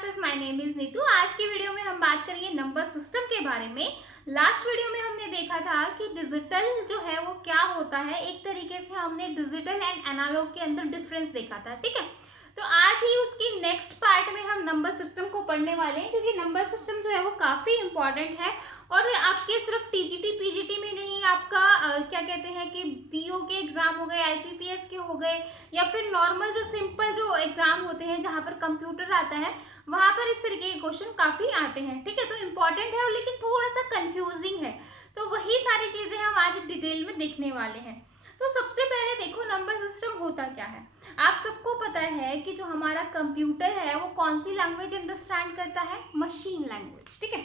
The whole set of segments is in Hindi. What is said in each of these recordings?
Classes, my name is Neetu. आज की वीडियो में हम बात करेंगे नंबर सिस्टम के बारे में। लास्ट वीडियो में हमने देखा था कि डिजिटल जो है वो क्या होता है। एक तरीके से हमने डिजिटल एंड एनालॉग के अंदर डिफरेंस देखा था, ठीक है। तो आज ही उसकी नेक्स्ट पार्ट में हम नंबर सिस्टम को पढ़ने वाले हैं, क्योंकि नंबर सिस्टम जो है वो काफी इंपॉर्टेंट है और आपके सिर्फ टीजीटी पीजीटी में नहीं, आपका क्या कहते हैं कि पीओ के एग्जाम हो गए, आईपीपीएस के हो गए, या फिर नॉर्मल जो सिंपल जो एग्जाम होते हैं जहां पर कंप्यूटर आता है, वहां पर इस तरीके के क्वेश्चन काफी आते हैं, ठीक है। तो इम्पोर्टेंट है लेकिन थोड़ा सा कंफ्यूजिंग है, तो वही सारी चीजें हम आज डिटेल में देखने वाले हैं। तो सबसे पहले देखो नंबर सिस्टम होता क्या है। आप सबको पता है कि जो हमारा कंप्यूटर है वो कौन सी लैंग्वेज अंडरस्टैंड करता है, मशीन लैंग्वेज, ठीक है।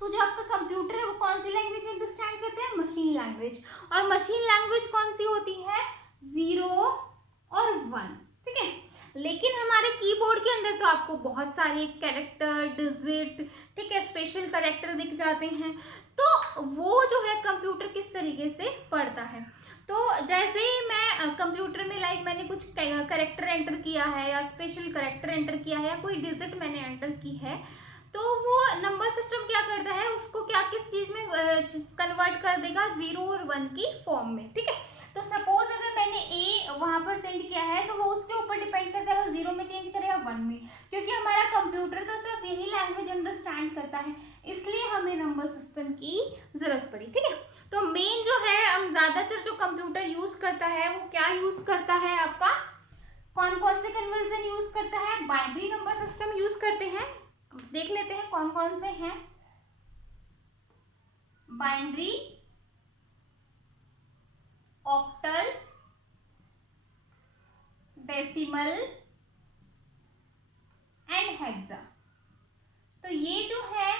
तो जो आपका कंप्यूटर है वो कौन सी लैंग्वेज अंडरस्टैंड करते हैं, मशीन लैंग्वेज। और मशीन लैंग्वेज कौन सी होती है, 0 और 1, ठीक है। लेकिन हमारे कीबोर्ड के अंदर तो आपको बहुत सारे कैरेक्टर, डिजिट, ठीक है, स्पेशल कैरेक्टर दिख जाते हैं। तो वो जो है कंप्यूटर किस तरीके से पढ़ता है, तो जैसे मैं कंप्यूटर में लाइक मैंने कुछ कैरेक्टर एंटर किया है या स्पेशल कैरेक्टर एंटर किया है या कोई डिजिट मैंने एंटर की है, तो वो नंबर सिस्टम क्या करता है, उसको क्या किस चीज में कन्वर्ट कर देगा, 0 और 1 की फॉर्म में, ठीक है। तो सपोज अगर मैंने ए वहां पर सेंड किया है तो वो उसके ऊपर डिपेंड करता है, वो 0 में चेंज करेगा 1 में, क्योंकि हमारा कंप्यूटर तो सिर्फ यही लैंग्वेज अंडरस्टैंड करता है, इसलिए हमें नंबर सिस्टम की जरूरत पड़ी, ठीक है। तो मेन जो है हम ज्यादातर जो कंप्यूटर यूज करता है वो क्या यूज करता है, आपका कौन कौन से कन्वर्जन यूज करता है, बाइनरी नंबर सिस्टम यूज करते हैं। देख लेते हैं कौन कौन से हैं, binary, octal, decimal and hexa. तो ये जो है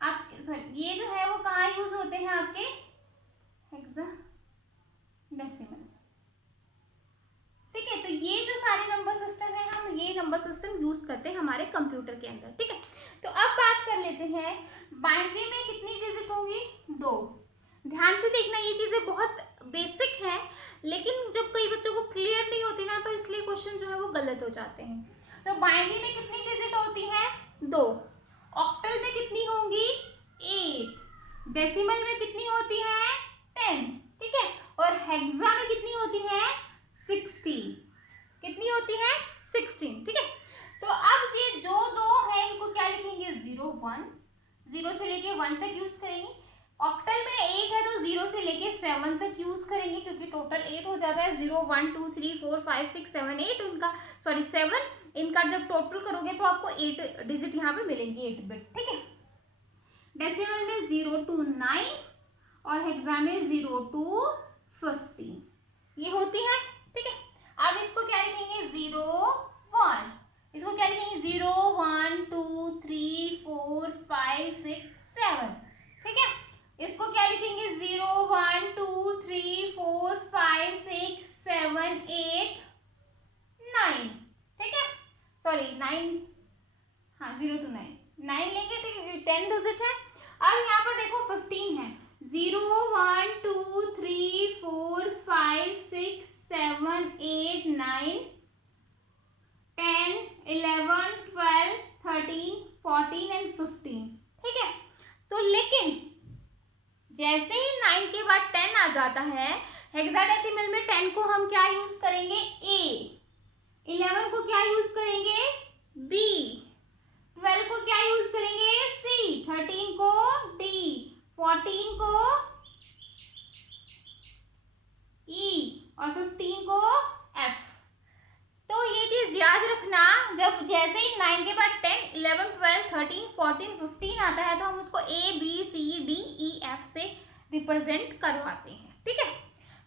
आप ये जो है वो कहाँ यूज होते हैं, आपके हेक्सा डेसिमल, ठीक है। तो ये जो सारे नंबर सिस्टम है हम ये नंबर सिस्टम यूज करते हैं हमारे कंप्यूटर के अंदर, ठीक है। तो अब बात कर लेते हैं बाइनरी में कितनी डिजिट होंगी, 2। ध्यान से देखना, ये चीजें बहुत बेसिक हैं, लेकिन जब कई बच्चों को क्लियर नहीं होती ना तो इसलिए क्वेश्चन जो है वो गलत हो जाते हैं। तो बाइनरी में कितनी डिजिट होती है, 2। ऑक्टल में कितनी होंगी, 8। डेसिमल में कितनी होती है, 10, ठीक है। और हेक्सा में कितनी होती है, 16। कितनी होती है, 16, ठीक है। तो अब ये जो दो है इनको क्या लिखेंगे, 0 1, 0 से लेके 1 तक यूज करेंगे। ऑक्टल में 8 है तो 0 से लेके 7 तक यूज करेंगे, क्योंकि टोटल 8 हो जाता है, 0 1 2 3 4 5 6 7 8 उनका, सॉरी 7, इनका जब टोटल करोगे तो आपको 8 डिजिट यहाँ पे मिलेंगी, 8 बिट, ठीक है। डेसिमल में 0 to 9 और हेक्सा में 0 to 15 ये होती है, ठीक है। अब इसको क्या लिखेंगे, 0 1, इसको क्या लिखेंगे, 0 1 2 3 4 5 6 7, ठीक है। इसको क्या लिखेंगे, 0 1 2 3 4 5 6 7 8 9, ठीक है, सॉरी 9, हाँ 0 to 9 9 लेंगे तो 10 डिजिट है। अब यहाँ पर देखो 15 है, 0 1 2 3 4 5 6 7 8 9 10 11 12 13 14 एंड 15, ठीक है। तो लेकिन जैसे ही 9 के बाद 10 आ जाता है, हेक्साडेसिमल में 10 को हम क्या यूज करेंगे, ए, 11 को क्या यूज करेंगे, बी, 12 को क्या यूज करेंगे, सी, 13 को डी, 14 को ई और 15 को एफ। तो ये चीज याद रखना, जब जैसे ही 9 के बाद 10 11 12 13 14 15 आता है तो हम उसको A B C D E F से रिप्रेजेंट करवाते हैं, ठीक है।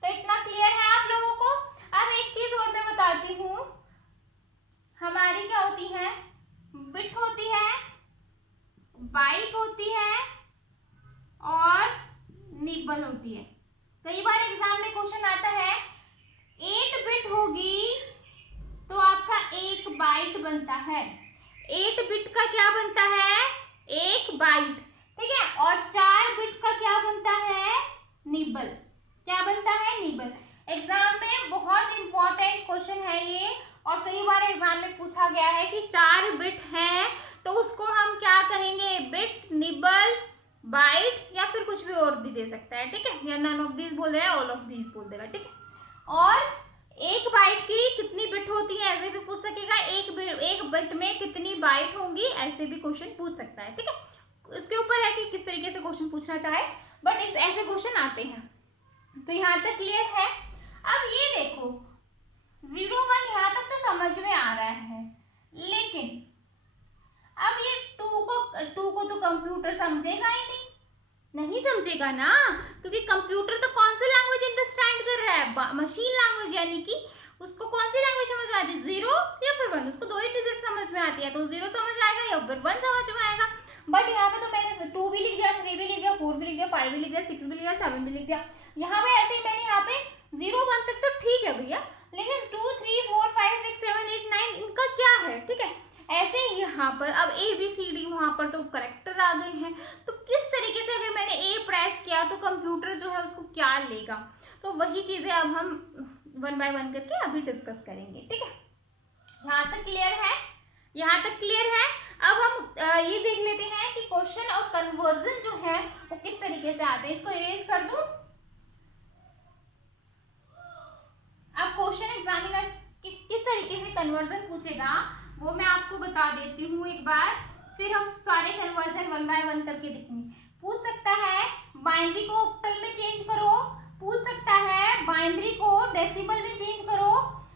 तो इतना क्लियर है आप लोगों को। अब एक चीज और मैं बताती हूँ, हमारी क्या होती है, बिट होती है, बाइट होती है और निबल होती है। कई बार एग्जाम में क्वेश्चन आता है 8 बिट होगी तो आपका 1 बाइट बनता है, 8 बिट का क्या बनता है, 1 बाइट, ठीक है। और 4 बिट का क्या बनता है, निबल, क्या बनता है, निबल। एग्जाम में बहुत इंपॉर्टेंट क्वेश्चन है ये, और कई बार एग्जाम में पूछा गया है कि 4 बिट हैं तो उसको हम क्या कहेंगे, बिट, निबल, बाइट या फिर कुछ भी और भी दे सकता है, ठीक है, या नन ऑफ दीज बोल देगा, ऑल ऑफ दीज बोल देगा, ठीक है। और एक बाइट की कितनी बिट होती है ऐसे भी पूछ सकेगा, एक बिट में कितनी बाइट होंगी ऐसे भी क्वेश्चन पूछ सकता है, ठीक है। इसके ऊपर है कि किस तरीके से क्वेश्चन पूछना चाहे, बट इस ऐसे क्वेश्चन आते हैं। तो यहाँ तक क्लियर है। अब ये देखो 0 1 यहाँ तक तो समझ में आ रहा है, लेकिन अब ये 2 को तो कंप्यूटर समझेगा ही नहीं समझेगा ना, क्योंकि कंप्यूटर तो कौन सी लैंग्वेज अंडरस्टैंड कर रहा है, मशीन लैंग्वेज, यानी कि उसको कौन सी लैंग्वेज समझ में आती है, 0 या फिर 1, उसको 2 ही डिजिट समझ में आती है, तो 0 समझ आएगा या फिर 1 समझ में आएगा। बट यहाँ पे तो मैंने 2 भी लिख दिया, 3 भी लिख दिया, 4 भी लिख दिया, 5 भी लिख दिया, 6 भी लिख दिया, 7 भी लिख दिया। यहाँ पे ऐसे ही मैंने यहाँ पे 0 1 तक तो ठीक है भैया, लेकिन 2 3 4 5 6 7 8 9 इनका क्या है, ठीक है। ऐसे ही यहाँ पर अब ABCD वहां पर तो करेक्टर आ गए हैं, तो किस तरीके से अगर मैंने A प्रेस किया तो कंप्यूटर जो है उसको क्या लेगा, तो वही चीजें अब हम 1 बाय 1 करके अभी डिस्कस करेंगे, ठीक है। यहाँ तक क्लियर है, यहाँ तक क्लियर है। अब हम ये देख लेते हैं कि क्वेश्चन और कन्वर्जन जो है वो किस तरीके से आते हैं। इसको इरेज कर दूं। अब क्वेश्चन एग्जामिनर किस तरीके से कन्वर्जन पूछेगा वो मैं आपको बता देती हूँ एक बार, फिर हम सारे कन्वर्जन 1 बाय 1 करके देखेंगे। पूछ सकता है बाइनरी को ऑक्टल में चेंज करो, पूछ सकता है बाइनरी को डेसिमल में चेंज करो,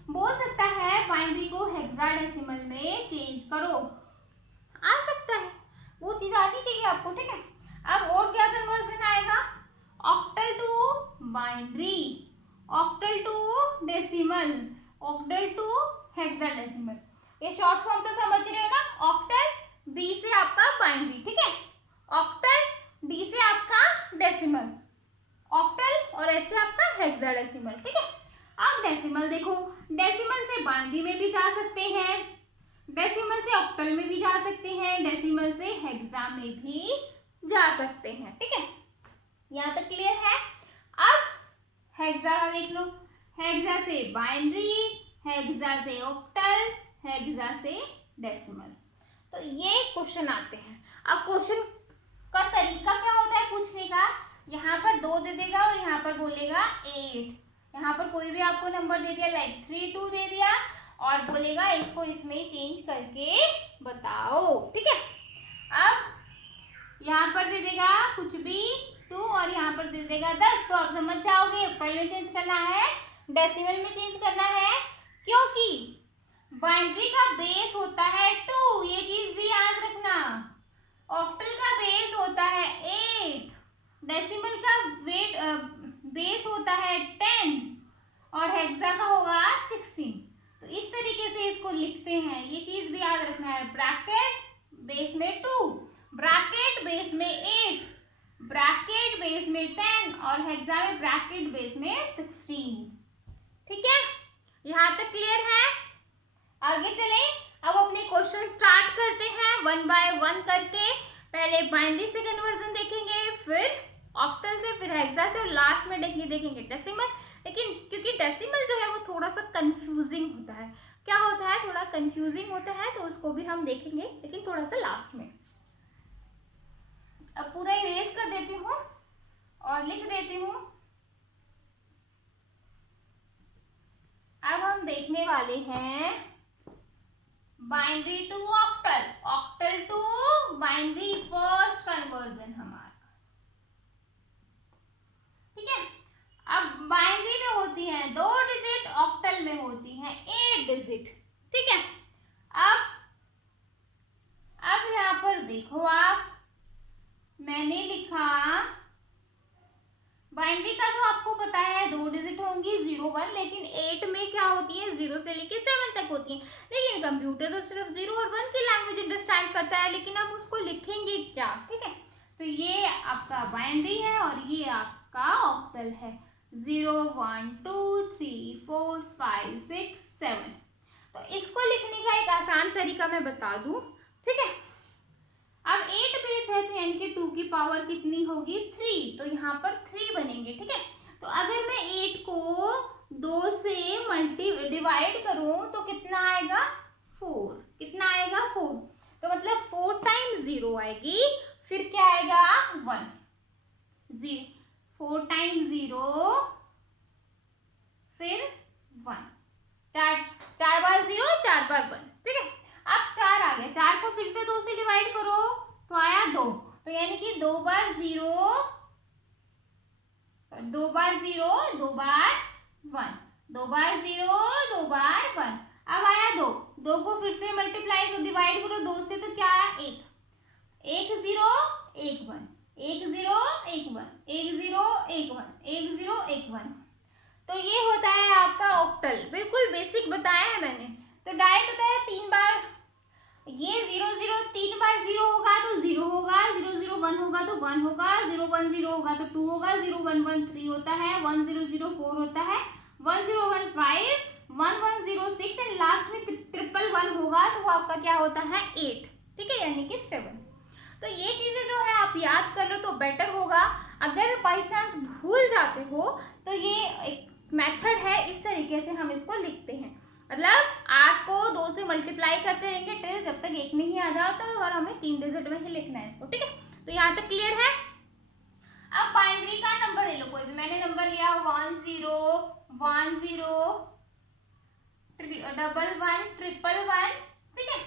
बोल सकता है बाइनरी को हेक्साडेसिमल में चेंज करो, आ सकता है, वो चीज आनी चाहिए आपको, ठीक है। अब और क्या कन्वर्जन आएगा, octal to binary, octal to decimal, octal to hexadecimal, ये शॉर्ट फॉर्म तो समझ रहे हो ना, ऑक्टल बी से आपका बाइनरी, ठीक है, ऑक्टल डी से आपका डेसिमल, ऑक्टल और एच से आपका हेक्साडेसिमल, ठीक है। अब डेसिमल देखो, डेसिमल से बाइनरी में भी जा सकते हैं, डेसिमल से ऑक्टल में भी जा सकते हैं, डेसिमल से हेक्सा में भी जा सकते हैं, ठीक है। यहाँ तक क्लियर है। अब हेक्सा का देख लो, हेक्सा से बाइनरी, हेक्सा से ऑक्टल, हेक्सा से डेसिमल, तो ये क्वेश्चन आते हैं। अब क्वेश्चन का तरीका क्या होता है पूछने का, यहाँ पर 2 दे देगा और यहाँ पर बोलेगा 8, यहाँ पर कोई भी आपको नंबर दे दिया, लाइक 3 2 दे दिया और बोलेगा इसको इसमें चेंज करके बताओ, ठीक है। अब यहाँ पर दे देगा कुछ भी 2 और यहाँ पर दे देगा 10, तो आप समझ जाओगे ऑक्टल में चेंज करना है, डेसिमल में चेंज करना है, क्योंकि बाइनरी का बेस होता है 2, ये चीज भी याद रखना, ऑक्टल का बेस होता है 8, डेसिमल का बेस होता है 10 और हेक्सा का होगा 16। तो इस तरीके से इसको लिखते हैं, ये चीज भी याद रखना है, ब्रैकेट बेस में 2, ब्रैकेट बेस में 8, ब्रैकेट बेस में 10 और हेक्सा में ब्रैकेट बेस में 16, ठीक है। यहाँ तक क्लियर है। आगे चले, अब अपने क्वेश्चन स्टार्ट करते हैं 1 बाय 1 करके। पहले बाइनरी से कन्वर्जन देखेंगे, फिर ऑक्टल से, फिर हेक्सा से और लास्ट में देखेंगे डेसिमल। लेकिन क्योंकि डेसिमल जो है वो थोड़ा सा कंफ्यूजिंग होता है, क्या होता है, थोड़ा कंफ्यूजिंग होता है, तो उसको भी हम देखेंगे, लेकिन थोड़ा सा लास्ट में। अब पूरा इरेज कर देती हूँ और लिख देती हूँ। अब हम देखने वाले हैं binary to octal, octal to binary, first conversion हमारा, ठीक है। अब बाइनरी में होती है 2 डिजिट, ऑक्टल में होती है 8 डिजिट, ठीक है। अब यहाँ पर देखो आप, मैंने लिखा बाइनरी का तो आपको पता है 2 डिजिट होंगी 0 1, लेकिन 8 में क्या होती है 0 से लेके 7 तक होती है। लेकिन कंप्यूटर तो सिर्फ 0 और 1 की लैंग्वेज अंडरस्टैंड करता है, लेकिन हम उसको लिखेंगे क्या, ठीक है। तो ये आपका बाइनरी है और ये आपका ऑक्टल है, 0 1 2 3 4 5 6 7। तो इसको लिखने का एक आसान तरीका मैं बता दूं, ठीक है। अब 8 बेस है तो यानी कि 2 की पावर कितनी होगी 3, तो यहाँ पर 3 बनेंगे, ठीक है। तो अगर मैं 8 को 2 से डिवाइड करूं तो कितना आएगा 4, कितना आएगा 4, तो मतलब 4 टाइम्स 0 आएगी, फिर क्या आएगा 1, 4 टाइम्स 0 फिर 1, 4 बार 0 4 बार 1, ठीक है। अब 4 आ गया, 4 को फिर से 2 से डिवाइड करो तो आया 2, तो यानी कि 2 बार 0 2 बार 0 2 बार 1, 2 बार 0 2 बार 1, अब आया 2, 2 को फिर से मल्टीप्लाई को डिवाइड करो 2 से तो क्या आया 1, 1 0 1 1, 1 0 1 1, 1 0 1 1, 1 0 1 1, तो ये होता है आपका ऑक्टल, बिल्कुल बेसिक बताया है मैंने। तो डायरेक्ट होता है 3 बार, ये 0 0 3 बार 0 होगा तो 0 होगा, 0 0 1 होगा तो 1 होगा, 0 1 0 होगा तो 2 होगा, 0 1 1 3 होता है, 1 0 0 4 होता है, 1 0 1 5, 1 1 0 6 एंड लास्ट में 1 होगा तो वो आपका क्या होता है 8, ठीक है, यानी कि 7। तो ये चीजें जो है आप याद कर लो तो बेटर होगा। अगर बाई चांस भूल जाते हो तो ये एक मेथड है, इस तरीके से हम इसको लिखते हैं, मतलब 8 को 2 से मल्टीप्लाई करते रहेंगे टिल जब तक 1 नहीं आ जाता, और हमें 3 डिजिट में ही लिखना है इसको, ठीक है। तो यहाँ तक क्लियर है। अब बाइनरी का नंबर ले लो कोई भी, मैंने नंबर लिया 1 0 1 0 1 1 1 1, ठीक है,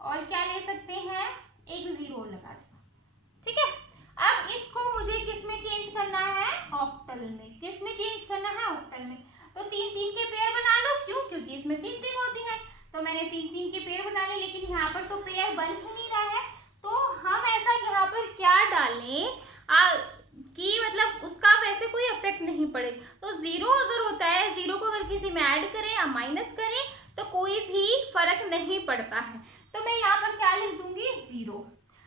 और क्या ले सकते हैं एक 0 लगा देना, ठीक है। अब इसको मुझे किस में चेंज करना है, ऑक्टल में। किस में चेंज करना है, ऑक्टल में। तो 3 3 के पेयर बना लो, क्यों, क्योंकि इसमें 3 3 होती है, तो मैंने 3 3 के पेयर बना लिए, लेकिन यहाँ पर तो पेयर बन ही नहीं रहा है, तो हम ऐसा यहाँ पर क्या डालें कि मतलब उसका वैसे कोई इफेक्ट नहीं पड़े। तो 0 अगर होता है, 0 को अगर किसी में ऐड करें या माइनस करें तो कोई भी फर्क नहीं पड़ता है, तो मैं यहाँ पर क्या लिख दूंगी 0।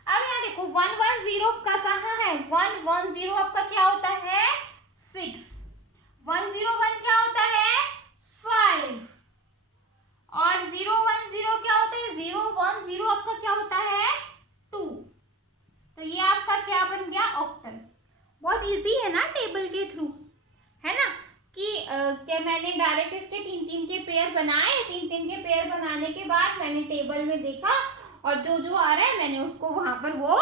अब यहाँ देखो 1 1 0 का कहाँ है, 1 1 0 आपका क्या होता है 6, 1 0 1 क्या होता है 5, और 0 1 0 क्या होता है 0 1 0 आपका क्या होता है 2। तो ये आपका क्या बन गया ऑक्टल। बहुत इजी है ना टेबल के थ्रू, है ना, कि क्या मैंने डायरेक्ट इसके 3 3 के पेयर बनाए, 3 3 के पेयर बनाने के बाद मैंने टेबल में देखा और जो जो आ रहा है मैंने उसको वहां पर वो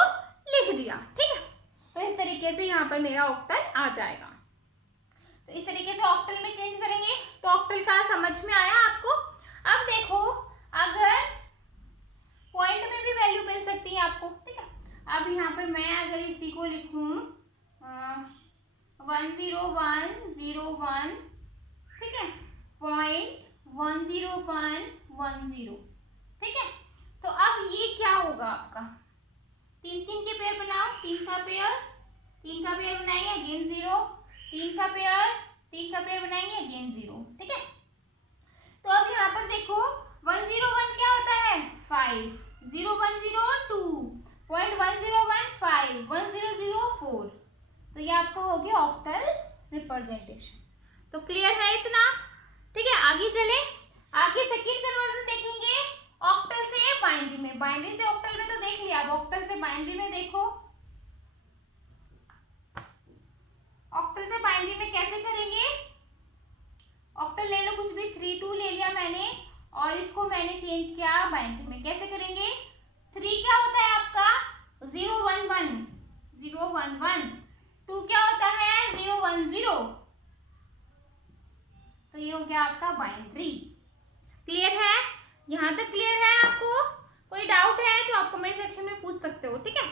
लिख दिया, ठीक है। तो इस तरीके से यहाँ पर मेरा ऑक्टल आ जाएगा। तो इस तरीके से ऑक्टल में चेंज करेंगे। तो ऑक्टल का समझ में आया आपको। अब देखो अगर पॉइंट में भी वैल्यू मिल सकती है आपको, ठीक है। अब यहाँ पर मैं अगर इसी को लिखूं 1 0 1 0 1, ठीक है, पॉइंट 1 0 1 1 0, ठीक है। तो अब ये क्या होगा आपका 3 3 के पेयर बनाओ, 3 का पेयर बनाएंगे अगेन 0, 3 का पेयर बनाएंगे अगेन 0, ठीक है। तो अब यहाँ पर देखो 1 0 1 क्या होता है 5, 0 1 0 2, पॉइंट 1 0 1 5, 1 0 0 4, तो ये आपका हो गया ऑक्टल रिप्रेजेंटेशन। तो क्लियर है इतना, ठीक है। आगे चले, आगे सेकंड कन्वर्जन देखेंगे ऑक्टल से बाइनरी में। बाइनरी से ऑक्टल में तो देख लिया, अब ऑक्टल से बाइनरी में देखो। ऑक्टल से बाइनरी में कैसे करेंगे, ऑक्टल ले लो कुछ भी, 3 2 ले लिया मैंने और इसको मैंने चेंज किया बाइनरी में। कैसे करेंगे, 3 क्या होता है आपका 0 1 1, 0 1 1, 2 क्या होता है 0 1 0, तो ये हो गया आपका बाइनरी। क्लियर है, यहाँ तक क्लियर है आपको? कोई डाउट है तो आप कमेंट सेक्शन में पूछ सकते हो, ठीक है।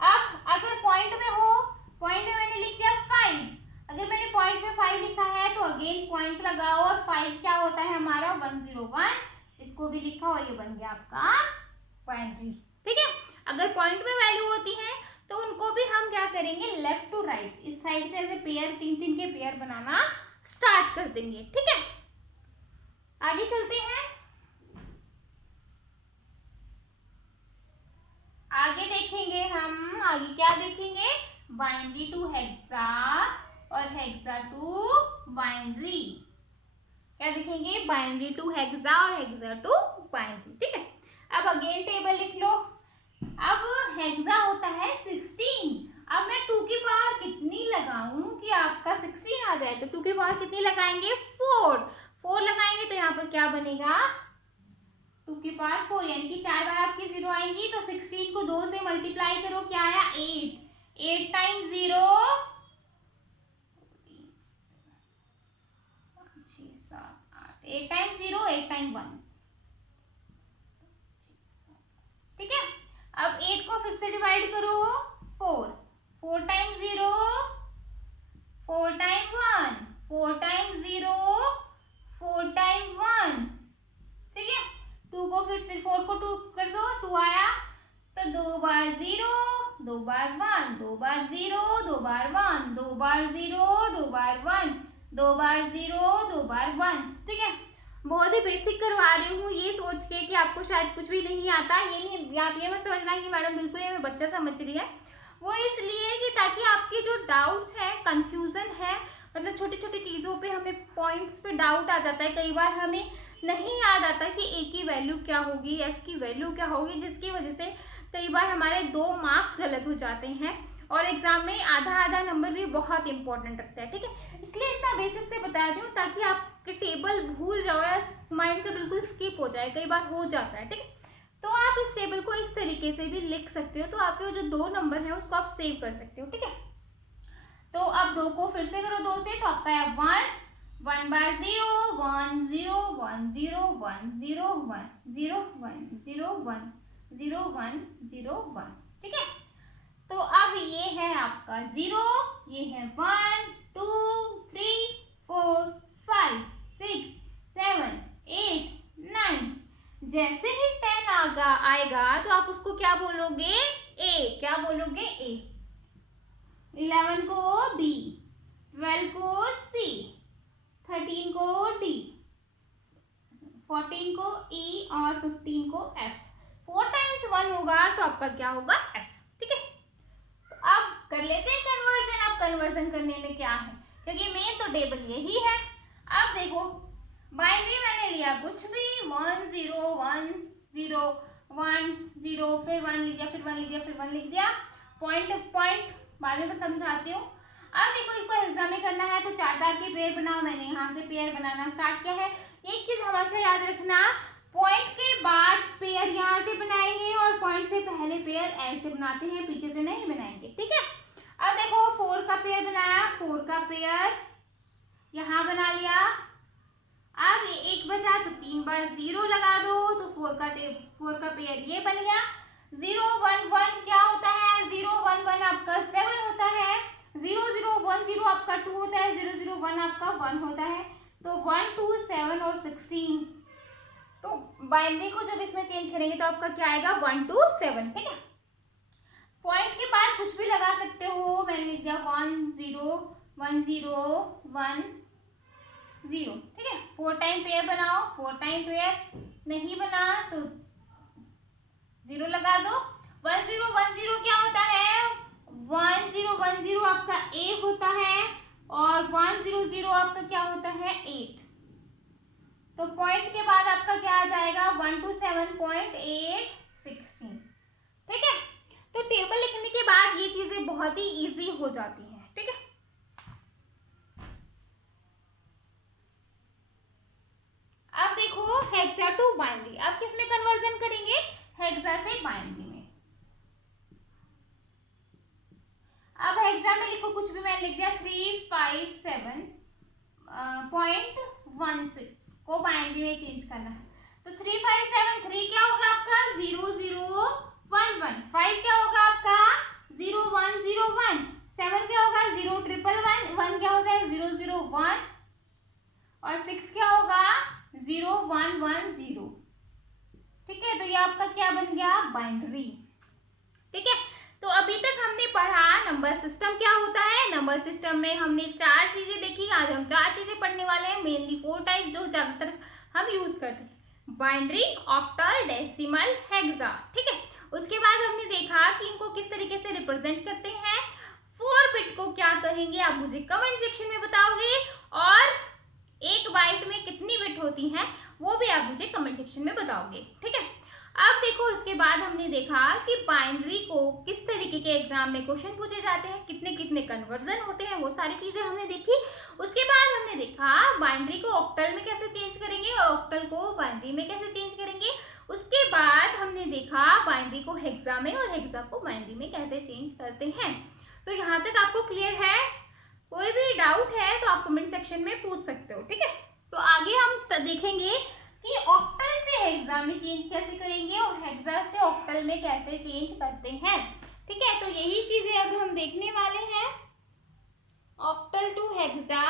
अब अगर पॉइंट में हो, पॉइंट में मैंने लिख दिया 5, अगर मैंने पॉइंट में 5 लिखा है तो अगेन पॉइंट लगाओ, और 5 क्या होता है हमारा 1 0 1, इसको भी लिखा और ये बन गया आपका बाइनरी, ठीक है। अगर पॉइंट में वैल्यू होती है तो उनको भी हम क्या करेंगे लेफ्ट टू राइट, इस साइड से ऐसे पेयर 3 3 के पेयर बनाना स्टार्ट कर देंगे, ठीक है। आगे चलते हैं, आगे देखेंगे हम, आगे क्या देखेंगे बाइनरी टू हेक्सा और हेक्सा टू बाइनरी। क्या देखेंगे बाइनरी टू हेक्सा और हेक्सा टू बाइनरी, ठीक है। अब अगेन टेबल लिख लो। अब हेक्सा होता है 16 अब मैं 2 की पावर कितनी लगाऊं कि आपका 16 आ जाए, तो 2 की पावर कितनी लगाएंगे, 4 लगाएंगे, तो यहाँ पर क्या बनेगा 2 की पावर 4, यानी कि 4 बार आपकी 0 आएंगी, तो 16 को 2 से मल्टीप्लाई करो, क्या आया 8 टाइम्स 0 8 टाइम्स 0 8 टाइम 1, ठीक है। अब 8 को फिर से डिवाइड करो 4 टाइम्स 0 4 टाइम 1 4 टाइम 0 4 टाइम 1, ठीक है। 2 को फिर से 4 को 2 कर दो, 2 आया, तो 2 बार 0 2 बार 1 2 बार 0 2 बार 1 2 बार 0 2 बार 1 2 बार 0 2 बार 1, ठीक है। बहुत ही बेसिक करवा रही हूँ, ये सोच के कि आपको शायद कुछ भी नहीं आता, ये नहीं, आप ये मत समझना कि मैडम बिल्कुल ये बच्चा समझ रही है, वो इसलिए कि ताकि आपके जो डाउट्स है, कंफ्यूजन है, मतलब छोटी छोटी चीज़ों पे हमें पॉइंट्स पे डाउट आ जाता है, कई बार हमें नहीं याद आता कि ए की वैल्यू क्या होगी, एफ की वैल्यू क्या होगी, जिसकी वजह से कई बार हमारे 2 मार्क्स गलत हो जाते हैं और एग्जाम में आधा नंबर भी बहुत इंपॉर्टेंट रखता है, ठीक है। इसलिए इतना बेसिक से बता रही हूँ ताकि आपके टेबल भूल जाओ या माइंड से बिल्कुल स्किप हो जाए, कई बार हो जाता है, ठीक है। तो आप इस टेबल को इस तरीके से भी लिख सकते हो, तो आपके जो 2 नंबर है उसको आप सेव कर सकते हो, ठीक है। तो अब 2 को फिर से करो 2 से, तो आपका है 1 बार 0 1 0 1 0 1 0 1 0 1 0 1 0 1 0 1, ठीक है। तो अब ये है आपका 0, ये है 1 2 3 4 5 6 7 8 9, जैसे ही 10 आएगा तो आप उसको क्या बोलोगे, ए, क्या बोलोगे, ए। 11 को बी, 12 को सी, 13 को डी, 14 को ई और 15 को एफ। 4 टाइम्स 1 होगा तो आपका क्या होगा, एफ, ठीक है। तो अब कर लेते हैं कन्वर्जन। अब कन्वर्जन करने में क्या है, क्योंकि मेन तो टेबल यही है। अब देखो बाइनरी मैंने लिया कुछ भी, 1 0 1 0 1 0, फिर 1 लिख दिया, फिर 1 लिख दिया, फिर 1 लिख दिया, पॉइंट बाद में समझाती हूँ। अब देखो इसको एग्जाम में करना है तो 4 के पेयर बनाओ, मैंने यहाँ से पेयर बनाना स्टार्ट किया है। एक चीज हमेशा याद रखना, पॉइंट के बाद पेयर यहाँ से बनाएंगे और पॉइंट से पहले पेयर ऐसे बनाते हैं, पीछे से नहीं बनाएंगे, ठीक है। अब देखो 4 का पेयर बनाया, 4 का पेयर यहाँ बना लिया। अब ये 1 बचा तो 3 बार 0 लगा दो, तो 4 का पेयर ये बन गया। 0 1 1 क्या होता है, 0 1 1 आपका 7 होता है, 0 0 1 0 आपका 2 होता है, 0 0 1 आपका 1 होता है, तो 1 2 7 और 16। तो बाइनरी को जब इसमें चेंज करेंगे तो आपका क्या आएगा, 1 2 7, ठीक है। पॉइंट के बाद कुछ भी लगा सकते हो, मैंने लिख दिया 1 0 1 0 1 0, ठीक है। 4 टाइम पेयर बनाओ, 4 टाइम पेयर नहीं बना तो 0 लगा दो। 1 0 1 0 क्या होता है, 1 0 1 0 आपका 1 होता है और 1 0 0 आपका क्या होता है, 8। तो पॉइंट के बाद आपका क्या आ जाएगा, 1 2 7 8 16, ठीक है। तो टेबल लिखने के बाद ये चीजें बहुत ही इजी हो जाती हैं, ठीक है। अब देखो हेक्सा टू बाइनरी, अब किसमें कन्वर्जन करेंगे, हेक्सा से बाइनरी में। अब हेक्सा में लिखो कुछ भी, मैंने लिख दिया 357.16 को बाइनरी में चेंज करना है। तो 3573 क्या होगा आपका, 0 0 1 1, 5 क्या होगा आपका 0 1 0 1, 7 क्या होगा 0 1 1 1, क्या होता है 0 0 1 और 6 क्या होगा 0 1 1 0, ठीक है। तो ये आपका क्या बन गया, बाइनरी, ठीक है। तो अभी तक हमने पढ़ा नंबर सिस्टम क्या होता है। नंबर सिस्टम में हमने 4 चीजें देखी, आज हम 4 चीजें पढ़ने वाले हैं, मेनली 4 टाइप जो ज्यादातर हम यूज करते हैं, बाइनरी, ऑक्टल, डेसिमल, हेक्सा, ठीक है। उसके बाद हमने देखा कि इनको किस तरीके से रिप्रेजेंट करते हैं। 4 बिट को क्या कहेंगे आप मुझे कमेंट सेक्शन में बताओगे, और 1 बाइट में कितनी बिट होती हैं वो भी आप मुझे कमेंट सेक्शन में बताओगे, ठीक है। अब देखो उसके बाद हमने देखा कि बाइनरी को किस तरीके के एग्जाम में क्वेश्चन पूछे जाते हैं, कितने कितने कन्वर्जन होते हैं, वो सारी चीजें हमने देखी। उसके बाद हमने देखा बाइनरी को ऑक्टल में कैसे चेंज करेंगे और ऑक्टल को बाइनरी में कैसे चेंज करेंगे। उसके बाद हमने देखा बाइनरी को हेक्सा में और हेक्सा को बाइनरी में कैसे चेंज करते हैं। तो यहाँ तक आपको क्लियर है? कोई भी डाउट है तो आप कमेंट सेक्शन में पूछ सकते हो, ठीक है। तो आगे हम देखेंगे कि ऑक्टल से हेक्सा में चेंज कैसे करेंगे और हेक्सा से ऑक्टल में कैसे चेंज करते हैं, ठीक है। तो यही चीजें अब हम देखने वाले हैं, ऑक्टल टू हेक्सा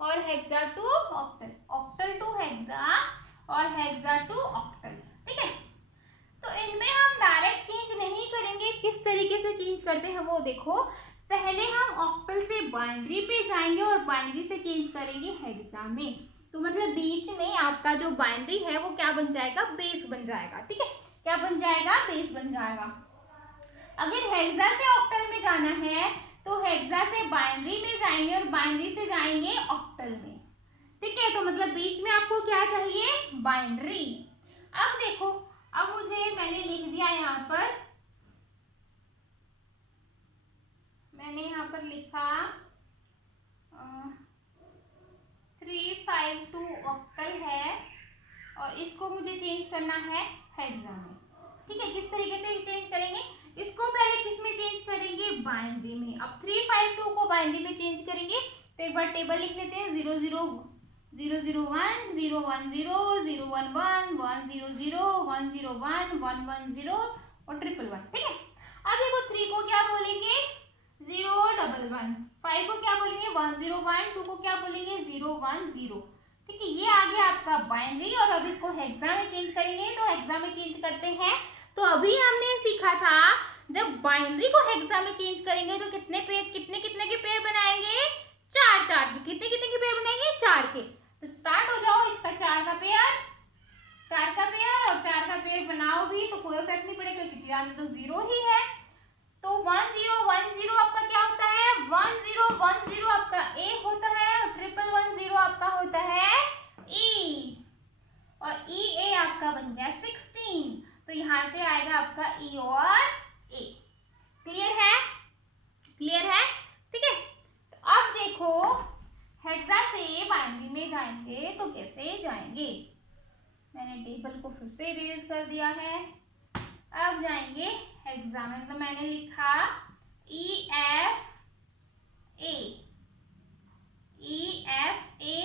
और hexa to octal, octal to hexa और हेक्सा टू ऑक्टल, ठीक है। तो इनमें हम डायरेक्ट चेंज नहीं करेंगे, किस तरीके से चेंज करते हैं वो देखो। पहले हम ऑक्टल से बाइनरी पे जाएंगे और बाइनरी से चेंज करेंगे हेक्सा में। तो मतलब बीच में आपका जो बाइनरी है वो क्या बन जाएगा, बेस बन जाएगा, ठीक है। क्या बन जाएगा, बेस बन जाएगा। अगर हेक्सा से ऑक्टल में जाना है तो हेक्सा से बाइनरी में जाएंगे और बाइनरी से जाएंगे ऑक्टल में, ठीक है। तो मतलब बीच में आपको क्या चाहिए, बाइनरी। अब देखो, अब मुझे मैंने लिख दिया यहाँ पर, मैंने यहाँ पर लिखा 352 ऑक्टल है और इसको मुझे चेंज करना है हेक्सा में, ठीक है। किस तरीके से चेंज करेंगे, इसको पहले किस में चेंज करेंगे, बाइनरी में। अब 352 को बाइनरी में चेंज करेंगे तो एक बार टेबल लिख लेते हैं, 0 0 0 0 1 0 1 0 0 1 1 1 0 0 1 0 1 1 1 0 और 1 1 1, ठीक है। अब देखो 3 को क्या बोलेंगे, 0 1 1, 5 को क्या बोलेंगे, 1 0 1, 2 को क्या बोलेंगे, 0 1 0, ठीक है। ये आ गया आपका बाइनरी। और अब इसको हेक्सा में चेंज करेंगे, तो हेक्सा में चेंज करते हैं। तो अभी हमने सीखा था जब बाइनरी को हेक्सा में चेंज करेंगे तो कितने पेयर, कितने कितने के पेयर बनाएंगे, 4 4 के। कितने कितने के पेयर बनाएंगे, 4 के। तो स्टार्ट हो जाओ, इसका 4 का पेयर, 4 का पेयर और 4 का पेयर बनाओ भी तो कोई इफेक्ट नहीं पड़ेगा क्योंकि यहाँ में तो 0 ही है। तो 1 0 1 0 आपका क्या होता है, 1 0 1 0 आपका ए होता है और 1 1 1 0 आपका होता है ई, और ई ए आपका बन गया 16। तो यहाँ से आएगा आपका ई और ए। क्लियर है, क्लियर है, ठीक है। तो अब देखो हेक्सा से बाइनरी में जाएंगे तो कैसे जाएंगे, मैंने टेबल को फिर से इरेज कर दिया है। अब जाएंगे हेक्सा में, तो मैंने लिखा ई एफ ए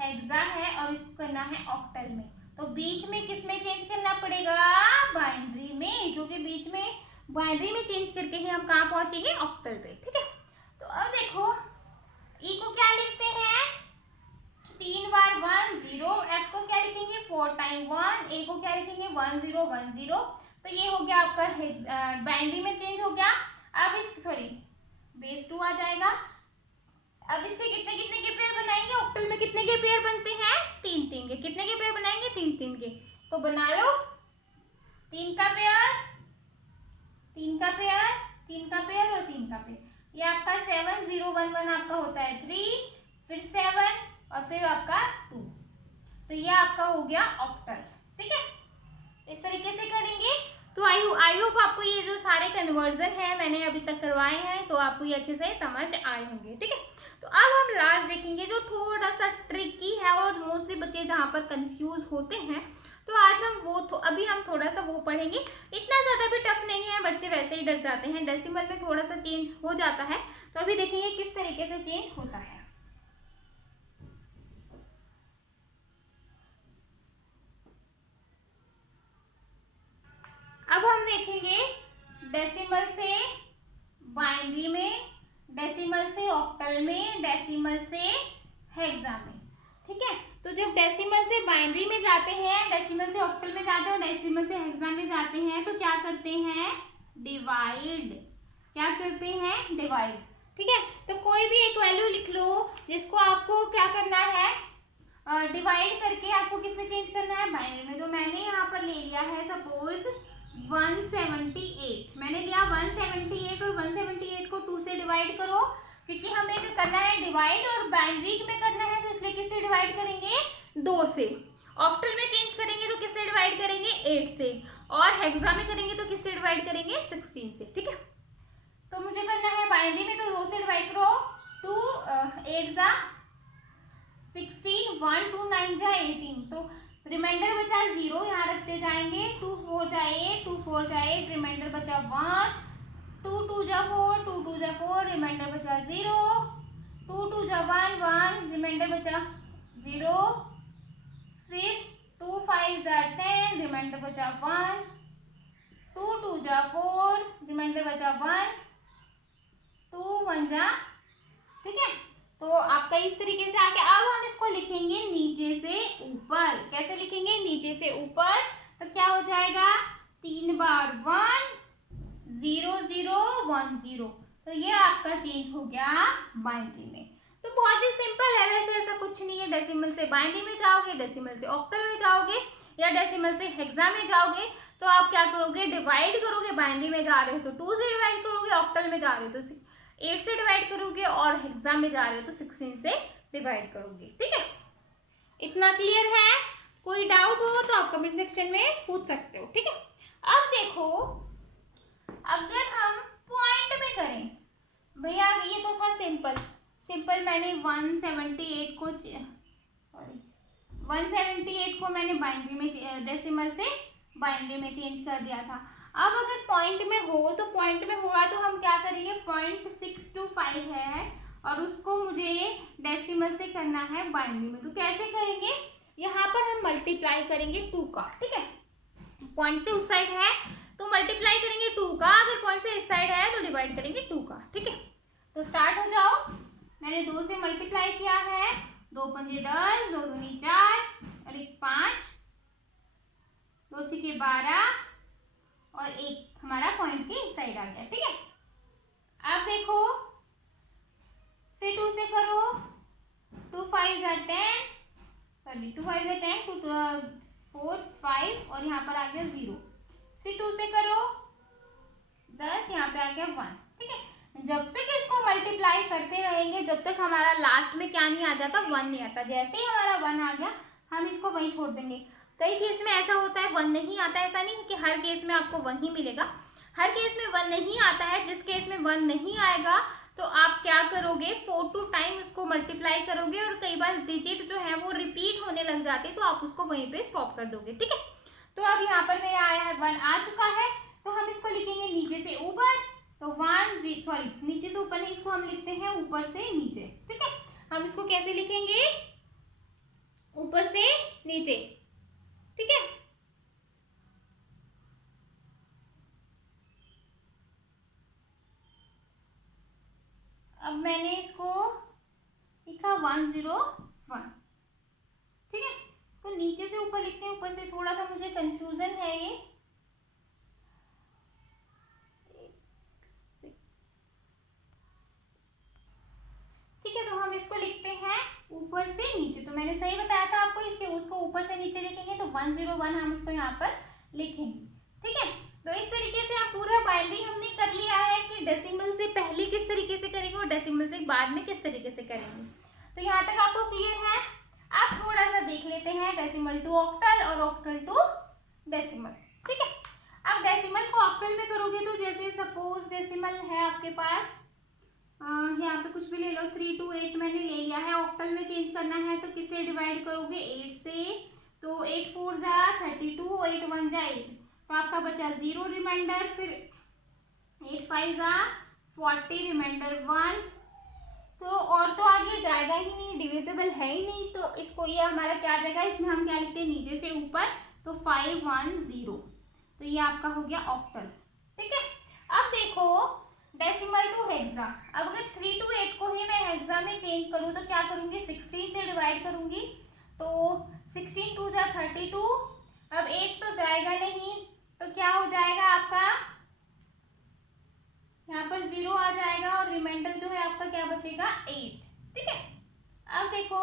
हेक्सा है और इसको करना है ऑक्टल में। तो बीच में किस में चेंज करना पड़ेगा, बाइनरी में, क्योंकि बीच में बाइनरी में चेंज करके ही हम कहाँ पहुंचेंगे, ऑक्टल पे, ठीक है। तो अब देखो ई को क्या लिखते हैं, 3 बार 1 0, एफ को क्या लिखेंगे 4 टाइम 1, ए को क्या लिखेंगे 1 0 1 0। तो ये हो गया आपका बाइनरी में चेंज हो गया। अब इस सॉरी बेस 2 आ जाएगा। अब इसके कितने कितने के पेयर बनाएंगे, ऑक्टल में कितने के पेयर बनते हैं, 3 3 के। कितने के पेयर बनाएंगे, 3 3 के। तो बना लो 3 का पेयर 3 का पेयर 3 का पेयर और 3 का पेयर। ये आपका 7 0 1 1 आपका होता है 3, फिर 7 और फिर आपका 2। तो ये आपका हो गया ऑक्टल, ठीक है। इस तरीके से करेंगे। तो आई होप आपको ये जो सारे कन्वर्जन है मैंने अभी तक करवाए हैं तो आपको ये अच्छे से समझ आए होंगे, ठीक है। तो अब हम लास्ट देखेंगे जो थोड़ा सा ट्रिकी है और मोस्टली बच्चे जहाँ पर कंफ्यूज होते हैं। तो आज हम वो अभी हम थोड़ा सा वो पढ़ेंगे। इतना ज़्यादा भी टफ नहीं है, बच्चे वैसे ही डर जाते हैं, डेसिमल में थोड़ा सा चेंज हो जाता है। तो अभी देखेंगे किस तरीके से चेंज होता है। अब हम देखेंगे डेसिमल से बाइनरी में, डेसिमल से ऑक्टल में, डेसिमल से हेक्सा में, ठीक है। तो जब डेसिमल से बाइनरी में जाते हैं, डेसिमल से ऑक्टल में जाते हैं और डेसिमल से हेक्सा में जाते हैं तो क्या करते हैं, डिवाइड। क्या करते हैं, डिवाइड, ठीक है। तो कोई भी एक वैल्यू लिख लो जिसको आपको क्या करना है, डिवाइड करके आपको किस में चेंज करना है, बाइनरी में। तो मैंने यहाँ पर ले लिया है सपोज 178, मैंने लिया 178 और 178 को 2 से डिवाइड करो क्योंकि हमें जो करना है डिवाइड और बाइनरी में करना है तो इसलिए किससे डिवाइड करेंगे, 2 से। ऑक्टल में चेंज करेंगे तो किससे डिवाइड करेंगे, 8 से। और हेक्सा में करेंगे तो किससे डिवाइड करेंगे, 16 से। ठीक है, तो मुझे करना है बाइनरी में, तो 2 से डिवाइड करो, 2 8 जा 16, 1 2 9 जा 18, तो रिमाइंडर बचा 0, यहाँ रखते जाएंगे, 2 4 जा 8, 2 4 जा 8, रिमाइंडर बचा 1, 2 2 जा 4, 2 2 जा 4, रिमाइंडर बचा 0, 2 2 जा 1 1, रिमाइंडर बचा 0, फिर 2 5 जा 10, रिमाइंडर बचा 1, 2 2 जा 4, रिमाइंडर बचा 1, 2 1 जा। ठीक है, तो आपका इस तरीके से आके, अब हम इसको लिखेंगे नीचे से ऊपर। कैसे लिखेंगे, नीचे से ऊपर, तो क्या हो जाएगा, 3 बार 1 0 0 1 0, तो ये आपका चेंज हो गया बाइनरी में। तो बहुत ही सिंपल है, वैसे ऐसा कुछ नहीं है। डेसिमल से बाइनरी में जाओगे, डेसिमल से ऑक्टल में जाओगे, या डेसिमल से हेक्सा में जाओगे, तो आप क्या करोगे, डिवाइड करोगे। बाइनरी में जा रहे हो तो 2 से डिवाइड करोगे, ऑक्टल में जा रहे हो तो 8 से डिवाइड करोगे, और हेक्सा में जा रहे हो तो 16 से डिवाइड करोगे। ठीक है, इतना क्लियर है? कोई डाउट हो तो आप कमेंट सेक्शन में पूछ सकते हो। ठीक है, अब देखो, अगर हम पॉइंट में करें, भैया ये तो था सिंपल मैंने 178 को सॉरी 178 को मैंने बाइनरी में, डेसिमल से बाइनरी में चेंज कर दिया था। अब अगर पॉइंट में हो, तो पॉइंट में हुआ तो हम क्या करेंगे, 0.625 है और उसको मुझे डेसिमल से करना है बाइनरी में, तो कैसे करेंगे, यहाँ पर हम मल्टीप्लाई करेंगे 2 का। ठीक है, पॉइंट से उस साइड है तो मल्टीप्लाई करेंगे 2 का, अगर पॉइंट से इस साइड है तो डिवाइड करेंगे 2 का। ठीक है, तो स्टार्ट हो जाओ। मैंने 2 से मल्टीप्लाई किया है, 2 पंजे 10, 2 दूनी 4 और 1 5, 2 छक्के 12 और 1 हमारा पॉइंट के इस साइड आ गया। ठीक है, अब देखो, फिर 2 से करो, 2 5 जा 10, सॉरी 2 5 जा 10, 2 4 5 और यहाँ पर आ गया 0, फिर 2 से करो 10, यहाँ पे आ गया 1। ठीक है, जब तक इसको मल्टीप्लाई करते रहेंगे, जब तक हमारा लास्ट में क्या नहीं आ जाता, 1 नहीं आता। जैसे ही हमारा 1 आ गया, हम इसको वहीं छोड़ देंगे। कई केस में ऐसा होता है 1 नहीं आता, ऐसा नहीं कि हर केस में आपको 1 ही मिलेगा, हर केस में 1 नहीं आता है। जिस केस में 1 नहीं आएगा तो आप क्या करोगे, 4 टू टाइम उसको मल्टीप्लाई करोगे, और कई बार डिजिट जो है वो रिपीट होने लग जाते हैं, तो आप उसको वहीं पे स्टॉप कर दोगे। ठीक है, तो अब यहाँ पर मेरा आया है 1 आ चुका है, तो हम इसको लिखेंगे नीचे से ऊपर, तो 1 सॉरी नीचे से ऊपर नहीं, इसको हम लिखते हैं ऊपर से नीचे। ठीक है, हम इसको कैसे लिखेंगे, ऊपर से नीचे। ठीक है, अब मैंने इसको लिखा 101। ठीक है, इसको नीचे से ऊपर लिखते हैं, ऊपर से थोड़ा सा मुझे कंफ्यूजन है ये। ठीक है, तो हम इसको लिखते हैं ऊपर से नीचे, तो मैंने सही बताया था आपको, इसके उसको ऊपर से नीचे लिखेंगे तो 101 हम इसको यहाँ पर लिखेंगे। ठीक है, तो इस तरीके से आप पूरा बाइनरी हमने कर लिया है कि डेसिमल से पहले किस तरीके से करेंगे और डेसिमल से बाद में किस तरीके से करेंगे। तो यहाँ तक आपको क्लियर है? आप थोड़ा सा देख लेते हैं डेसिमल टू ऑक्टल और ऑक्टल टू डेसिमल। ठीक है, अब डेसिमल को ऑक्टल में करोगे तो जैसे सपोज डेसिमल है आपके पास, यहाँ पे कुछ भी ले लो, 3 to 8 मैंने ले लिया है। ऑक्टल में चेंज करना है तो किससे डिवाइड करोगे, 8 से, तो 8 4 जा 32, 8 1 जा 8, तो आपका बचा 0 रिमाइंडर, फिर 8 5 जा 40 रिमाइंडर 1, तो और तो आगे जाएगा ही नहीं, डिविजिबल है ही नहीं, तो इसको ये हमारा क्या आ जाएगा, इसमें हम क्या लिखते हैं नीचे से ऊपर, तो 5 1 0, तो ये आपका हो गया ऑक्टल। ठीक है, अब देखो डेसिमल टू हेक्सा, अब अगर 3 to 8 को ही मैं हेक्सा में चेंज करूँ तो क्या करूँगी, 16 से डिवाइड करूँगी, तो 16 2 जा 32, अब 8 तो जाएगा नहीं, तो क्या हो जाएगा आपका, यहाँ पर 0 आ जाएगा और रिमाइंडर जो है आपका क्या बचेगा, 8। ठीक है, अब देखो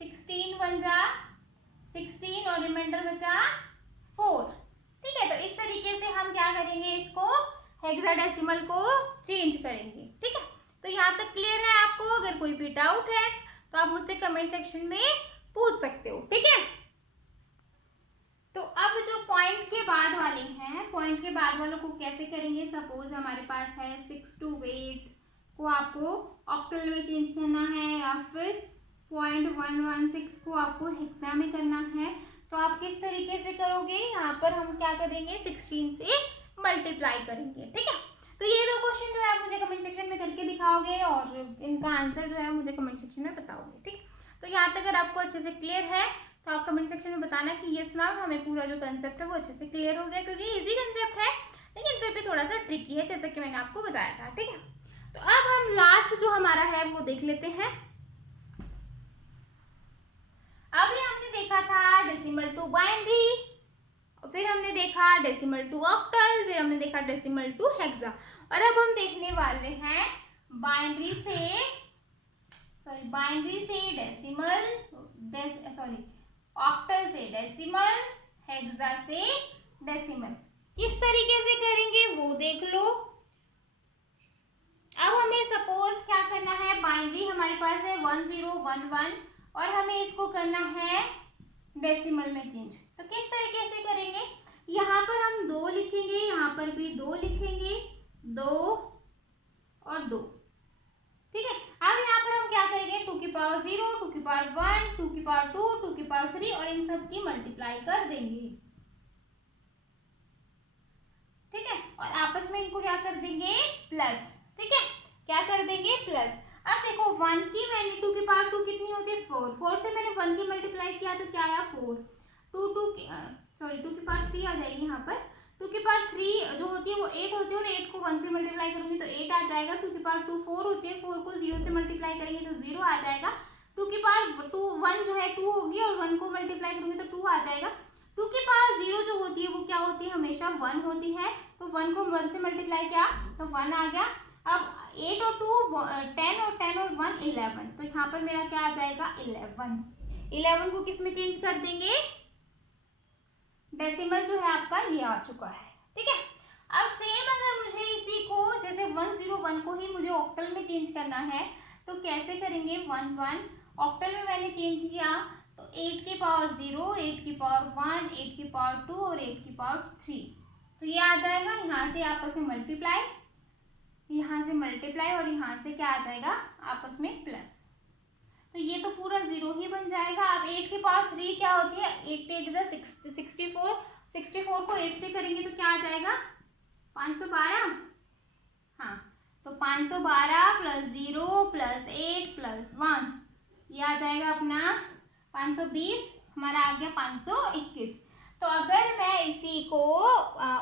16 1 जा 16 और रिमाइंडर बचा 4। ठीक है, तो इस तरीके से हम क्या करेंगे, इसको हेक्साडेसिमल को चेंज करेंगे। ठीक है, तो यहाँ तक क्लियर है आपको? अगर कोई भी डाउट है तो आप मुझसे कमेंट सेक्शन में पूछ सकते हो। ठीक है। पॉइंट के बाद वाले हैं, पॉइंट के बाद वालों को कैसे करेंगे? सपोज हमारे पास है 6 to 8 को आपको ऑक्टल में चेंज करना है या फिर 0.116 को आपको हेक्सा में करना है, तो आप किस तरीके से करोगे? यहाँ पर हम क्या करेंगे, 16 से मल्टीप्लाई करेंगे। ठीक है, तो ये दो क्वेश्चन जो है आप मुझे कमेंट सेक्शन में करके दिखाओगे और इनका आंसर जो है मुझे कमेंट सेक्शन में बताओगे। ठीक, तो यहाँ तक अगर आपको अच्छे से क्लियर है तो आप कमेंट सेक्शन में बताना कि यस मैम हमें पूरा जो कंसेप्ट है वो अच्छे से क्लियर हो गया, क्योंकि इजी कंसेप्ट है लेकिन फिर भी थोड़ा सा ट्रिकी है, जैसा कि मैंने आपको बताया था। ठीक है, तो अब हम लास्ट जो हमारा है वो देख लेते हैं। अभी हमने देखा था डेसिमल टू बाइनरी, फिर हमने देखा डेसिमल टू ऑक्टल, फिर हमने देखा डेसिमल टू हेक्सा, और अब हम देखने वाले हैं बाइनरी से डेसिमल, ऑक्टल से डेसिमल, हेक्सा से डेसिमल। किस तरीके से करेंगे वो देख लो। अब हमें सपोज क्या करना है, बाइनरी हमारे पास है 1011 और हमें इसको करना है डेसिमल में चेंज। तो किस तरीके से करेंगे, यहाँ पर हम 2 लिखेंगे, यहाँ पर भी 2 लिखेंगे, 2 और 2। ठीक है, अब यहाँ पर हम क्या करेंगे, 2 की पावर 0, 2 की पावर 1, 2 की पावर 2, 2 की पावर 3 और इन सब की मल्टीप्लाई कर देंगे। ठीक है, और आपस में इनको क्या कर देंगे, प्लस। ठीक है, क्या कर देंगे, प्लस। अब देखो 1 की वैल्यू 2 की पावर 2 कितनी होती है, 4। 4 से मैंने 1 की मल्टीप्लाई किया तो क्या आया, 4। 2 की पावर 3 आ जाएगी यहाँ पर। 2 की पावर 3 जो होती है वो 8 होती है और 8 को 1 से मल्टीप्लाई करूंगी तो 8 आ जाएगा। 2 की पावर 2 4 होती है, 4 को 0 से मल्टीप्लाई करेंगे तो 0 आ जाएगा। 2 की पावर 2 1 जो है 2 होगी और 1 को मल्टीप्लाई करूंगी तो 2 आ जाएगा। 2 की पावर 0 जो होती है वो क्या होती है, हमेशा 1 होती है, तो 1 को 1 से मल्टीप्लाई किया तो 1 आ गया। अब 8 और 2 10 और 10 और 1 11, तो यहाँ पर मेरा क्या आ जाएगा, 11। 11 को किस में चेंज कर देंगे, डेसिमल जो है आपका ये आ चुका है। ठीक है, अब सेम अगर मुझे इसी को जैसे 101 को ही मुझे ऑक्टल में चेंज करना है तो कैसे करेंगे, 11 ऑक्टल में मैंने चेंज किया तो 8 की पावर 0, 8 की पावर 1, 8 की पावर 2 और 8 की पावर 3, तो ये आ जाएगा। यहाँ से आपस में मल्टीप्लाई, यहाँ से मल्टीप्लाई और यहाँ से क्या आ जाएगा, आपस में प्लस, तो ये तो पूरा 0 ही बन जाएगा। अब 8 की पावर 3 क्या होती है, 8 8 जा 64, 64 को 8 से करेंगे तो क्या आ जाएगा, 512। हाँ, तो 512 प्लस 0 प्लस 8 प्लस 1 ये आ जाएगा अपना 520, हमारा आ गया 521। तो अगर मैं इसी को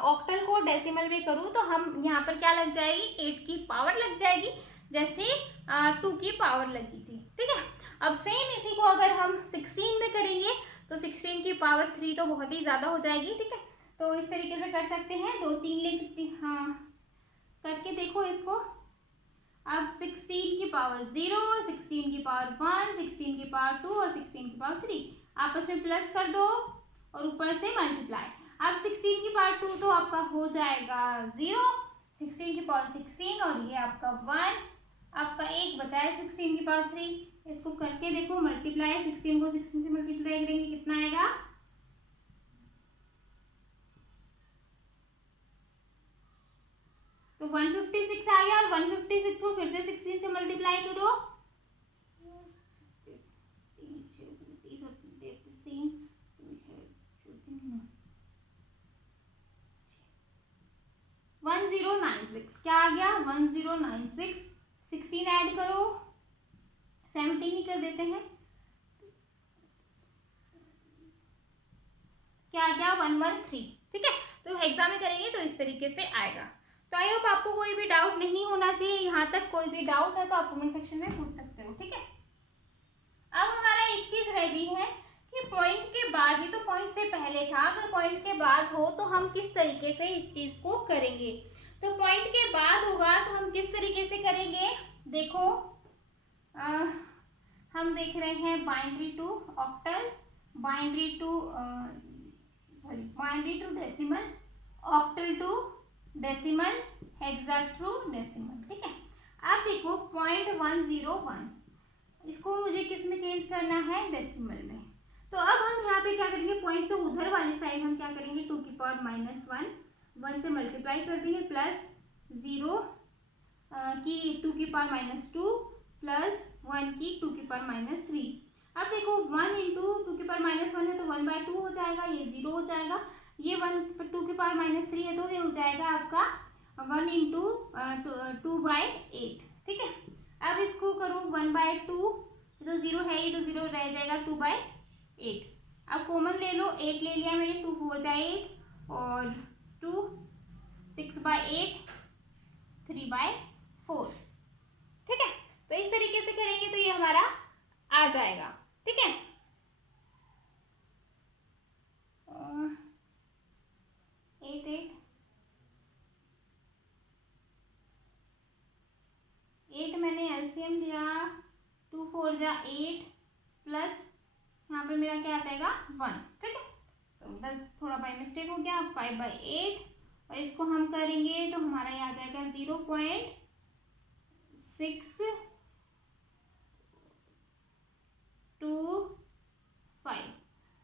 ऑक्टल को डेसिमल में करूँ तो हम यहाँ पर क्या लग जाएगी, 8 की पावर लग जाएगी, जैसे 2 की पावर लगी थी। ठीक है, अब सेम इसी को अगर हम 16 में करेंगे तो 16 की पावर 3 तो बहुत ही ज़्यादा हो जाएगी। ठीक है, तो इस तरीके से कर सकते हैं, 2 3 लिखती, हाँ करके देखो इसको। अब 16 की पावर 0, 16 की पावर 1, 16 की पावर 2 और 16 की पावर 3 आपस में प्लस कर दो और ऊपर से मल्टीप्लाई। अब 16 की पावर 2 तो आपका हो जाएगा 0, 16 की पावर 16 और ये आपका 1, आपका 1 बचा है 16 की पावर 3। इसको करके देखो मल्टीप्लाई, 16 को 16 से मल्टीप्लाई करेंगे कितना आएगा, तो 156 आ गया। और 156 को फिर से 16 से मल्टीप्लाई करो, 1096 क्या आ गया, 1096। 16 ऐड करो, 17 ही कर देते हैं, क्या आ गया, 113। ठीक है, तो एग्जाम में करेंगे तो इस तरीके से आएगा। तो आई होप आपको कोई भी डाउट नहीं होना चाहिए, यहाँ तक कोई भी डाउट है तो आप कमेंट सेक्शन में पूछ सकते हो। ठीक है, अब हमारा एक चीज रह गई है कि पॉइंट के बाद, ये तो पॉइंट से पहले था, अगर पॉइंट के बाद हो तो हम किस तरीके से इस चीज को करेंगे। तो पॉइंट के बाद होगा तो हम किस तरीके से करेंगे, देखो हम देख रहे हैं binary to octal, binary to decimal, octal to decimal, hexa to decimal. ठीक है, अब देखो 0.101 इसको मुझे किस में चेंज करना है, डेसिमल में। तो अब हम यहाँ पे पे क्या करेंगे, पॉइंट से उधर वाली साइड हम क्या करेंगे, 2 की पावर -1 1 से मल्टीप्लाई कर देंगे, प्लस 0 की 2 की पावर -2 प्लस 1 की 2 की पावर -3। अब देखो 1 इंटू 2 की पावर -1 है तो 1/2 हो जाएगा, ये 0 हो जाएगा। ये 1 2 की पावर -3 है तो ये हो जाएगा आपका 1 इंटू 2/8। ठीक है, अब इसको करो 1/2, तो 0 है, ये तो 0 रह जाएगा, 2/8। अब कॉमन ले लो, 8 ले लिया मैंने, 2 4 जा 8 और 2 6/8 3/4। ठीक है, तो इस तरीके से करेंगे तो ये हमारा आ जाएगा। ठीक है, 8 मैंने एलसीएम लिया, 2 4 जा 8 प्लस यहाँ पर मेरा क्या आ जाएगा 1। ठीक है, तो थोड़ा बाई मिस्टेक हो गया, 5/8 और इसको हम करेंगे तो हमारा ये आ जाएगा 0.625।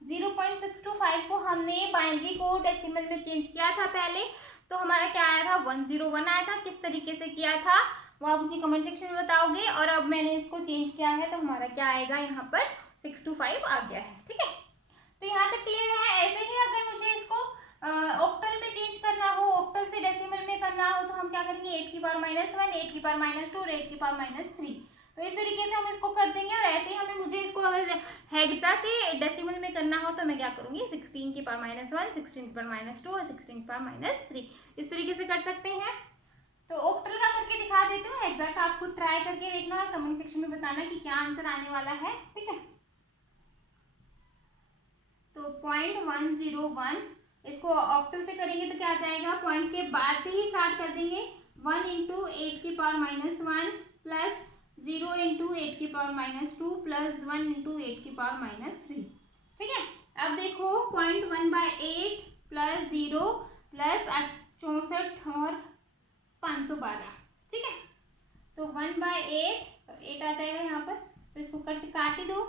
0.625 को हमने बाइनरी को डेसिमल में चेंज किया था पहले, तो हमारा क्या आया था 101 आया था। किस तरीके से किया था वो आप मुझे कमेंट सेक्शन में बताओगे, और अब मैंने इसको चेंज किया है तो हमारा क्या आएगा, यहाँ पर 625 आ गया है। ठीक है, तो यहाँ तक क्लियर है। ऐसे ही अगर मुझे इसको ऑक्टल में चेंज करना हो, ऑक्टल से डेसिमल में करना हो, तो हम क्या करेंगे, 8 की पावर -1 8 की पावर -2 और 8 की पावर -3, तो इस तरीके से हम इसको कर देंगे। और ऐसे ही हमें मुझे इसको अगर हेक्सा से डेसिमल में करना हो तो मैं क्या करूंगी, 16 की पावर -1 16 की पावर -2 और 16 की पावर -3, इस तरीके से कर सकते हैं। तो ऑक्टल का करके दिखा देती हूँ, एग्जैक्ट आप खुद ट्राई करके देखना और कमेंट सेक्शन में बताना कि क्या आंसर आने वाला है। ठीक है, तो 0.101 इसको ऑक्टल से करेंगे तो क्या आ जाएगा, पॉइंट के बाद से ही स्टार्ट कर देंगे, 1 इंटू 8 की पावर -1 प्लस 0 इंटू 8 की पावर -2 प्लस 1 इंटू 8 की पावर -3। ठीक है, अब देखो 0.1/8 प्लस 0 प्लस 64 और 512। ठीक है, तो 1/8 8 आ जाएगा यहाँ पर, तो इसको काट ही दो।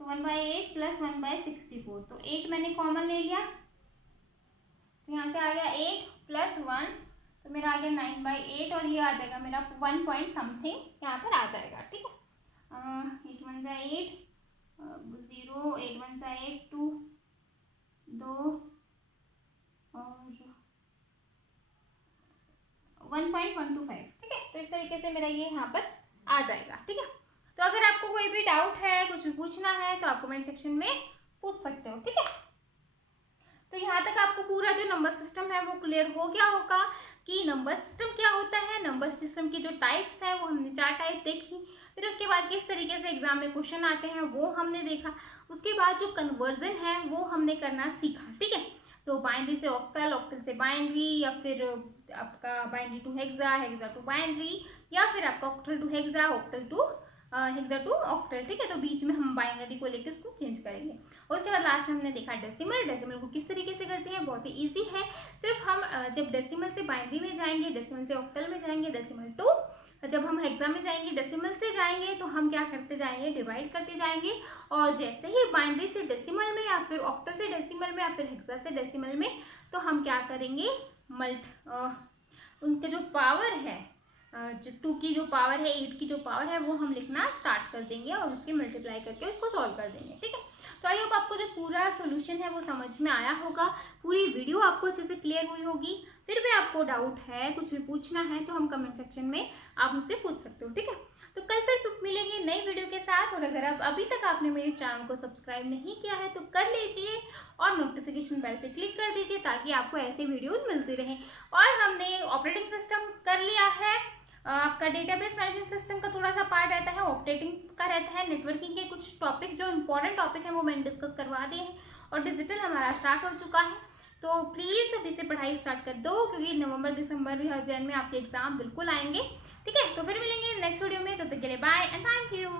तो 1/8 प्लस 1/64, तो 8 मैंने कॉमन ले लिया, तो यहाँ से आ गया 8 प्लस 1, तो मेरा आ गया 9/8 और ये आ जाएगा मेरा 1 पॉइंट समथिंग यहाँ पर आ जाएगा। ठीक है, 8 1 जा 8 0 8 1 जा 8 2 2 और 1.125। ठीक है, तो इस तरीके से मेरा ये यहाँ पर आ जाएगा। ठीक है, तो अगर आपको कोई भी डाउट है, कुछ भी पूछना है तो आप कमेंट सेक्शन में पूछ सकते हो। ठीक है, तो यहाँ तक आपको पूरा जो नंबर सिस्टम है वो क्लियर हो गया होगा कि नंबर सिस्टम क्या होता है। नंबर सिस्टम की जो टाइप्स है वो हमने 4 टाइप देखी, फिर उसके बाद किस तरीके से एग्जाम में क्वेश्चन आते हैं वो हमने देखा, उसके बाद जो कन्वर्जन है वो हमने करना सीखा। ठीक है, तो बाइनरी से ऑक्टल, ऑक्टल से बाइनरी, या फिर आपका binary to hexa, hexa to binary, या फिर आपका octal to hexa, octal to hexa to octal. ठीक है, तो बीच में हम बाइनरी को लेकर उसको चेंज करेंगे। और उसके बाद लास्ट में हमने देखा डेसिमल। डेसिमल को किस तरीके से करते हैं, बहुत ही इजी है। सिर्फ हम जब डेसिमल से बाइनरी में जाएंगे, डेसिमल से ऑक्टल में जाएंगे, डेसिमल टू जब हम हेक्सा में जाएंगे, डेसिमल से जाएंगे, तो हम क्या करते जाएंगे, डिवाइड करते जाएंगे। और जैसे ही बाइनरी से डेसिमल में, या फिर ऑक्टल से डेसिमल में, या फिर हेक्सा से डेसिमल में, तो हम क्या करेंगे, उनके जो पावर है, जो 2 की जो पावर है, 8 की जो पावर है, वो हम लिखना स्टार्ट कर देंगे और उसके मल्टीप्लाई करके उसको सॉल्व कर देंगे। ठीक है, तो आई होप आपको जो पूरा सोल्यूशन है वो समझ में आया होगा, पूरी वीडियो आपको अच्छे से क्लियर हुई होगी। फिर भी आपको डाउट है, कुछ भी पूछना है, तो हम कमेंट सेक्शन में आप मुझसे पूछ सकते हो। ठीक है, तो कल फिर मिलेंगे नई वीडियो के साथ। और अगर आप अभी तक आपने मेरे चैनल को सब्सक्राइब नहीं किया है तो कर लीजिए और नोटिफिकेशन बेल पे क्लिक कर दीजिए, ताकि आपको ऐसे वीडियोज मिलती रहे। और हमने ऑपरेटिंग सिस्टम कर लिया है, आपका डेटाबेस मैनेजमेंट सिस्टम का थोड़ा सा पार्ट रहता है, ऑपरेटिंग का रहता है, नेटवर्किंग के कुछ टॉपिक जो इंपॉर्टेंट टॉपिक है वो मैंने डिस्कस करवा दिए हैं, और डिजिटल हमारा स्टार्ट हो चुका है। तो प्लीज़ अभी से पढ़ाई स्टार्ट कर दो, क्योंकि नवंबर दिसंबर जैन में आपके एग्जाम बिल्कुल आएंगे। ठीक है, तो फिर मिलेंगे नेक्स्ट वीडियो में, तब तक के लिए बाय एंड थैंक यू।